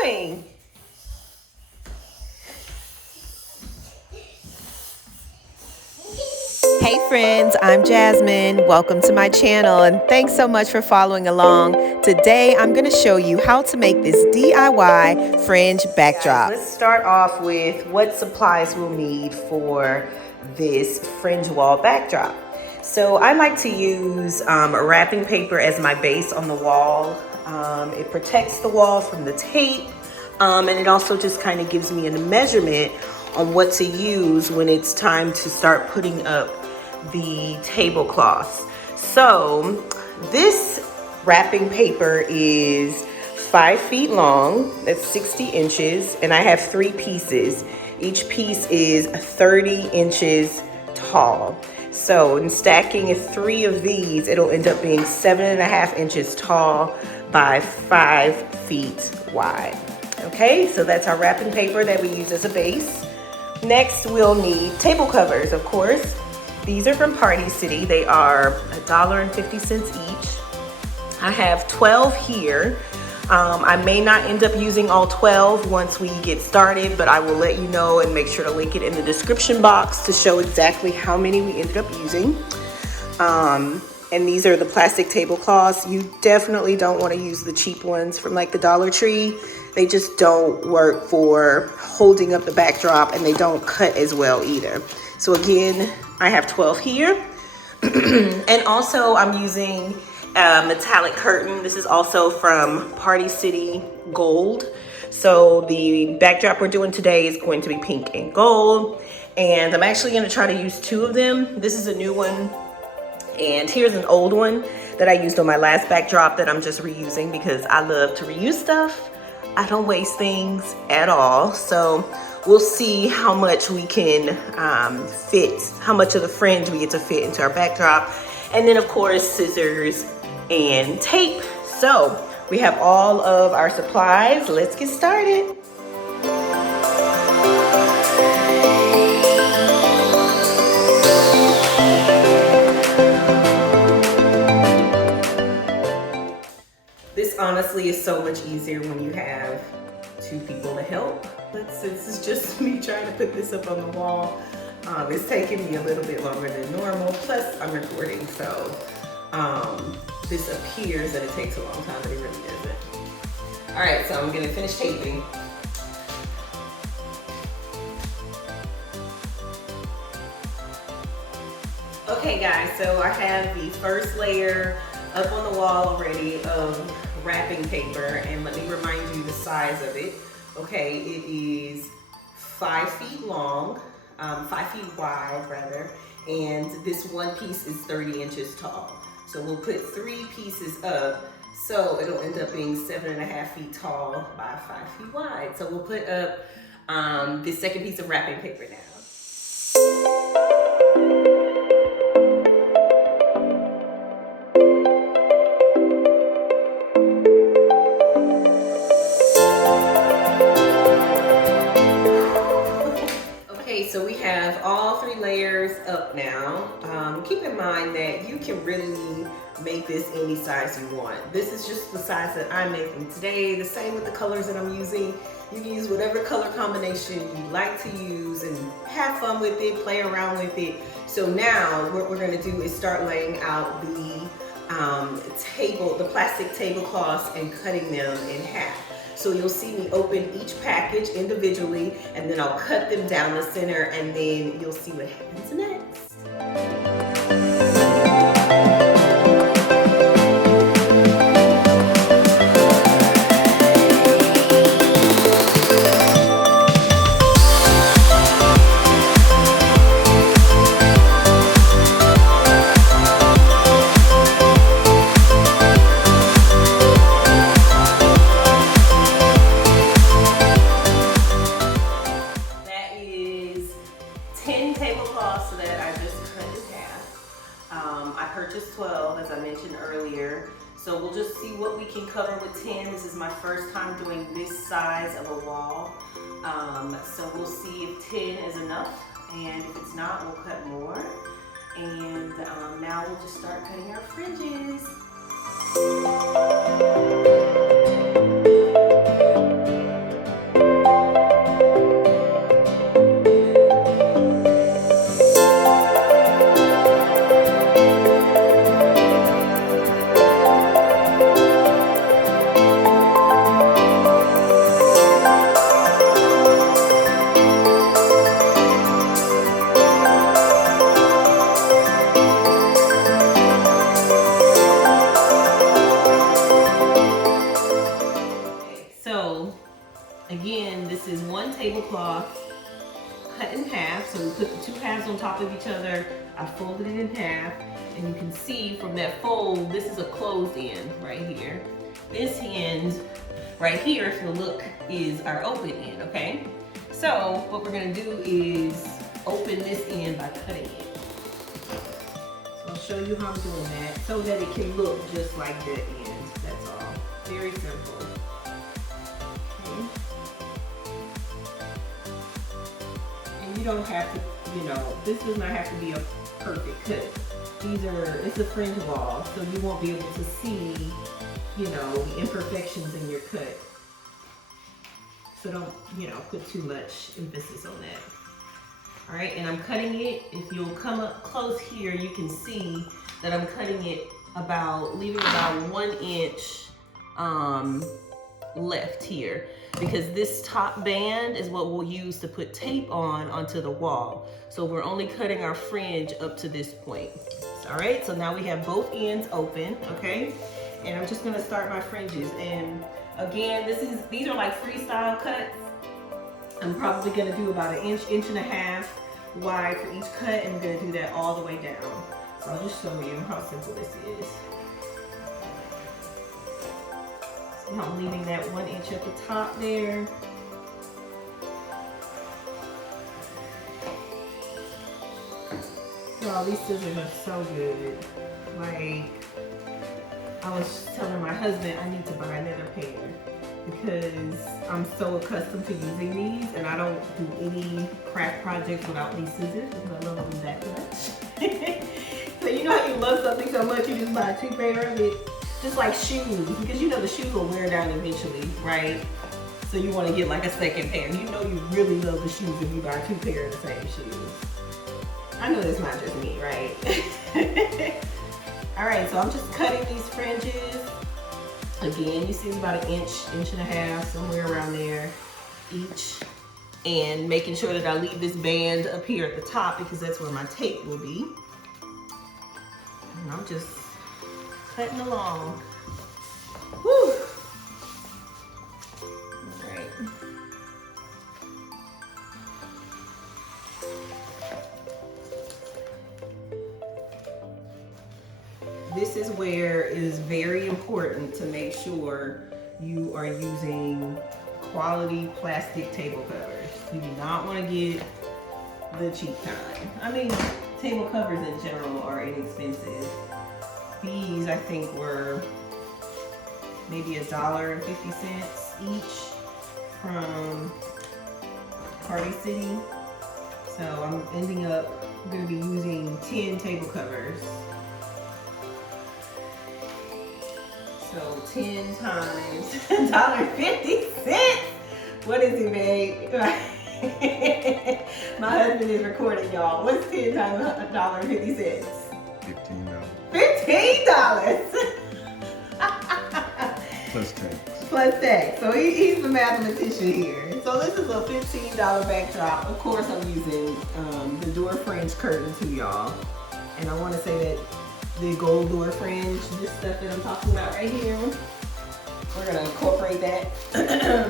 doing? Hey friends, I'm Jasmine. Welcome to my channel and thanks so much for following along. Today I'm going to show you how to make this DIY fringe backdrop. Let's start off with what supplies we'll need for this fringe wall backdrop. So I like to use wrapping paper as my base on the wall. It protects the wall from the tape, and it also just kind of gives me a measurement on what to use when it's time to start putting up the tablecloths. So this wrapping paper is 5 feet long, that's 60 inches, and I have 3 pieces. Each piece is 30 inches tall. So in stacking 3 of these, it'll end up being 7.5 inches tall by 5 feet wide. Okay, so that's our wrapping paper that we use as a base. Next, we'll need table covers, of course. These are from Party City. They are $1.50 each. I have 12 here. I may not end up using all 12 once we get started, but I will let you know and make sure to link it in the description box to show exactly how many we ended up using. And these are the plastic tablecloths. You definitely don't want to use the cheap ones from like the Dollar Tree. They just don't work for holding up the backdrop, and they don't cut as well either. So again, I have 12 here. And also I'm using a metallic curtain. This is also from Party City Gold. So the backdrop we're doing today is going to be pink and gold. And I'm actually going to try to use 2 of them. This is a new one. And here's an old one that I used on my last backdrop that I'm just reusing because I love to reuse stuff. I don't waste things at all. So we'll see how much we can fit, how much of the fringe we get to fit into our backdrop. And then of course, scissors and tape. So we have all of our supplies. Let's get started. This honestly is so much easier when you have 2 people to help. But since it's just me trying to put this up on the wall, it's taking me a little bit longer than normal. Plus I'm recording, so this appears that it takes a long time, but it really doesn't. All right, so I'm gonna finish taping. Okay guys, so I have the first layer up on the wall already of wrapping paper, and let me remind you the size of it. Okay, it is 5 feet long, 5 feet wide rather, and this one piece is 30 inches tall. So we'll put 3 pieces up, so it'll end up being 7.5 feet tall by 5 feet wide. So we'll put up this second piece of wrapping paper now. So we have all 3 layers up now. Keep in mind that you can really make this any size you want. This is just the size that I'm making today. The same with the colors that I'm using. You can use whatever color combination you like to use and have fun with it, play around with it. So now what we're gonna do is start laying out the plastic tablecloths and cutting them in half. So you'll see me open each package individually, and then I'll cut them down the center, and then you'll see what happens next. Purchased 12, as I mentioned earlier. So we'll just see what we can cover with 10. This is my first time doing this size of a wall. So we'll see if 10 is enough, and if it's not, we'll cut more. And now we'll just start cutting our fringes. So again, this is 1 tablecloth cut in half. So we put the 2 halves on top of each other. I folded it in half, and you can see from that fold, this is a closed end right here. This end right here, if you look, is our open end, okay? So what we're gonna do is open this end by cutting it. So I'll show you how I'm doing that so that it can look just like that end, that's all. Very simple. Okay. And you don't have to, you know, this does not have to be a perfect cut. It's a fringe wall, so you won't be able to see, you know, the imperfections in your cut. So don't, you know, put too much emphasis on that. All right, and I'm cutting it. If you'll come up close here, you can see that I'm cutting it leaving about 1 inch left here, because this top band is what we'll use to put tape onto the wall. So we're only cutting our fringe up to this point. All right, so now we have both ends open, okay? And I'm just gonna start my fringes. And again, these are like freestyle cuts. I'm probably gonna do about 1 inch, 1.5 inches wide for each cut, and I'm gonna do that all the way down. So I'll just show you how simple this is. See how I'm leaving that 1 inch at the top there. Oh, these scissors are so good. Like, I was telling my husband I need to buy another pair because I'm so accustomed to using these, and I don't do any craft projects without these scissors because I love them that much. So you know how you love something so much you just buy 2 pairs of it? Just like shoes, because you know the shoes will wear down eventually, right? So you want to get like a second pair. You know you really love the shoes if you buy 2 pairs of the same shoes. I know it's not just me, right? All right, so I'm just cutting these fringes. Again, you see about 1 inch, 1.5 inches, somewhere around there each. And making sure that I leave this band up here at the top because that's where my tape will be. And I'm just cutting along. Woo! All right. This is where it is very important to make sure you are using quality plastic table covers. You do not want to get the cheap kind. I mean, table covers in general are inexpensive. These, I think, were maybe $1.50 each from Party City. So I'm going to be using 10 table covers. So 10 times $1.50. What is it, babe? My husband is recording, y'all. What's 10 times $1.50? $15. $15. Plus tax. Plus tax. So he's the mathematician here. So this is a $15 backdrop. Of course, I'm using the door fringe curtain too, y'all. And I want to say that the gold door fringe, this stuff that I'm talking about right here, we're gonna incorporate that. I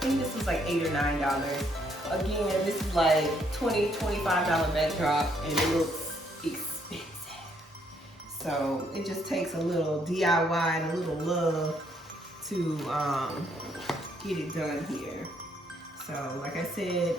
think this was like $8 or $9. Again, this is like $20, $25 backdrop, and it looks expensive. So it just takes a little DIY and a little love to get it done here. So like I said,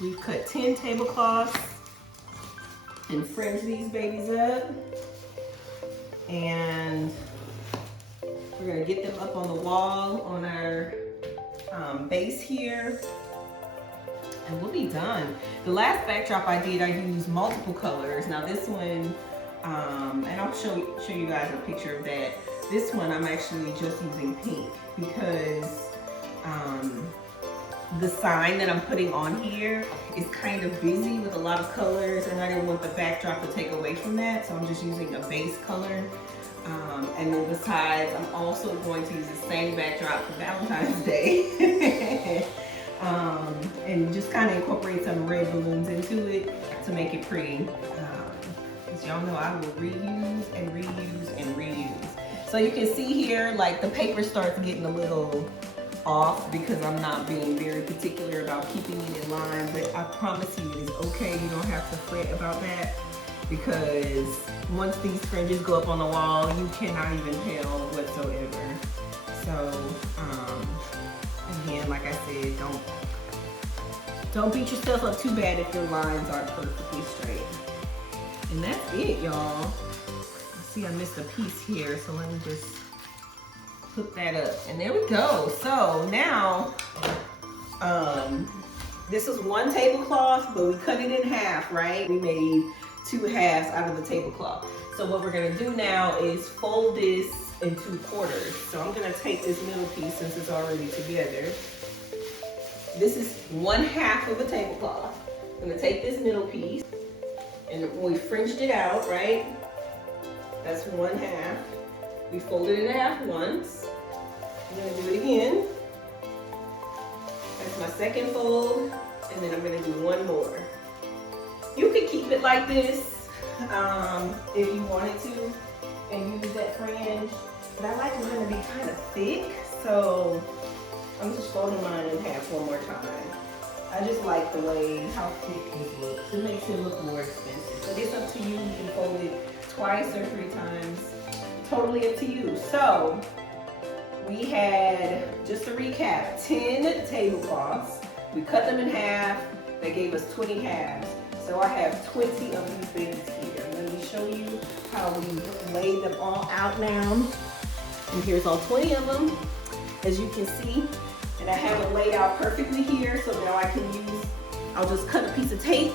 we've cut 10 tablecloths and fringe these babies up. And we're gonna get them up on the wall on our base here, and we'll be done. The last backdrop I did, I used multiple colors. Now this one, and I'll show you guys a picture of that. This one I'm actually just using pink because the sign that I'm putting on here is kind of busy with a lot of colors, and I didn't want the backdrop to take away from that, so I'm just using a base color. And then besides, I'm also going to use the same backdrop for Valentine's Day. And just kind of incorporate some red balloons into it to make it pretty. As y'all know, I will reuse and reuse and reuse. So you can see here, like the paper starts getting a little off because I'm not being very particular about keeping it in line, but I promise you it is okay. You don't have to fret about that, because once these fringes go up on the wall, you cannot even tell whatsoever. So, again, like I said, don't beat yourself up too bad if your lines aren't perfectly straight. And that's it, y'all. See, I missed a piece here, so let me just hook that up. And there we go. So now, this is one tablecloth, but we cut it in half, right? We made 2 halves out of the tablecloth. So what we're gonna do now is fold this in 2 quarters. So I'm gonna take this middle piece since it's already together. This is 1/2 of a tablecloth. I'm gonna take this middle piece, and we fringed it out, right? That's 1/2. We folded it in half once. I'm gonna do it again. That's my second fold, and then I'm gonna do one more. You could keep it like this if you wanted to, and use that fringe, but I like mine to be kind of thick, so I'm just folding mine in half one more time. I just like the way how thick this looks. It makes it look more expensive, but it's up to you. You can fold it twice or 3 times. Totally up to you. So we had, just to recap, 10 tablecloths. We cut them in half. That gave us 20 halves. So I have 20 of these babies here. Let me show you how we laid them all out now. And here's all 20 of them, as you can see. And I have it laid out perfectly here, so now I can I'll just cut a piece of tape,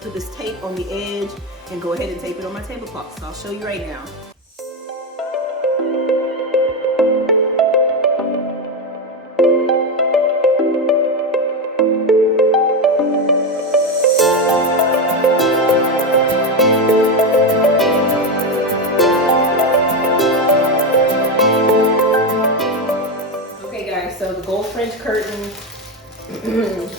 put this tape on the edge, and go ahead and tape it on my tablecloth. So I'll show you right now. So the gold French curtain,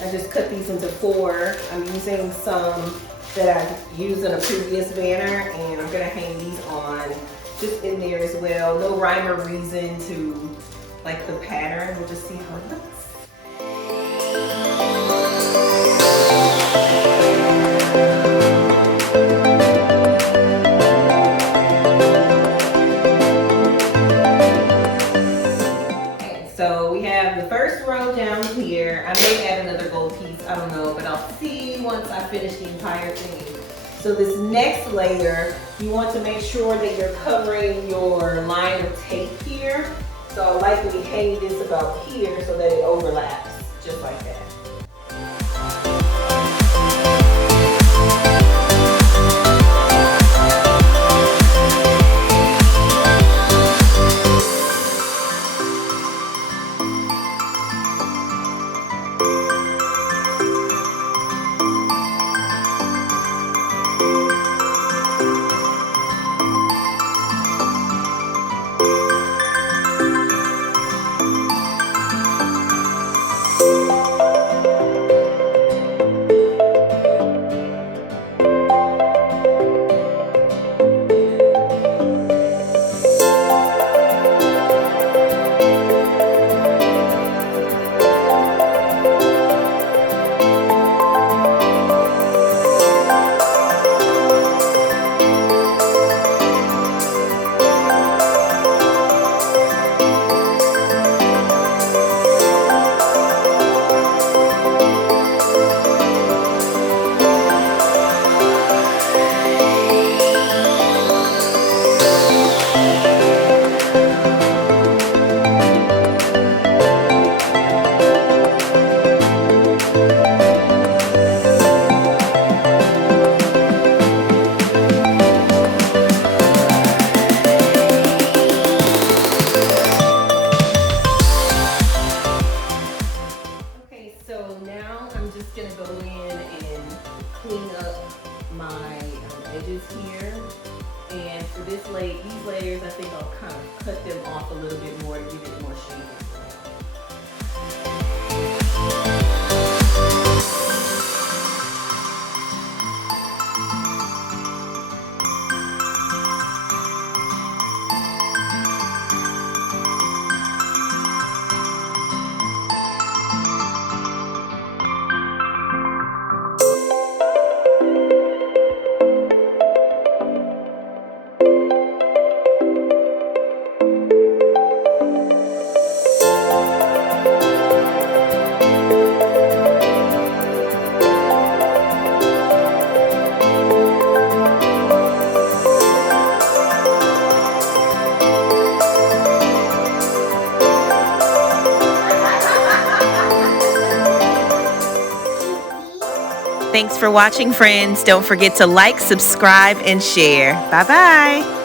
I just cut these into 4. I'm using some that I've used in a previous banner, and I'm gonna hang these on just in there as well. No rhyme or reason to like the pattern. We'll just see how it looks. So we have the first row down here. I may add another gold piece, I don't know, but I'll see once I finish the entire thing. So this next layer, you want to make sure that you're covering your line of tape here. So I'll likely hang this about here so that it overlaps, just like that. These layers, I think I'll kind of cut them off a little bit more to give it more shape. Thanks for watching, friends. Don't forget to like, subscribe, and share. Bye-bye.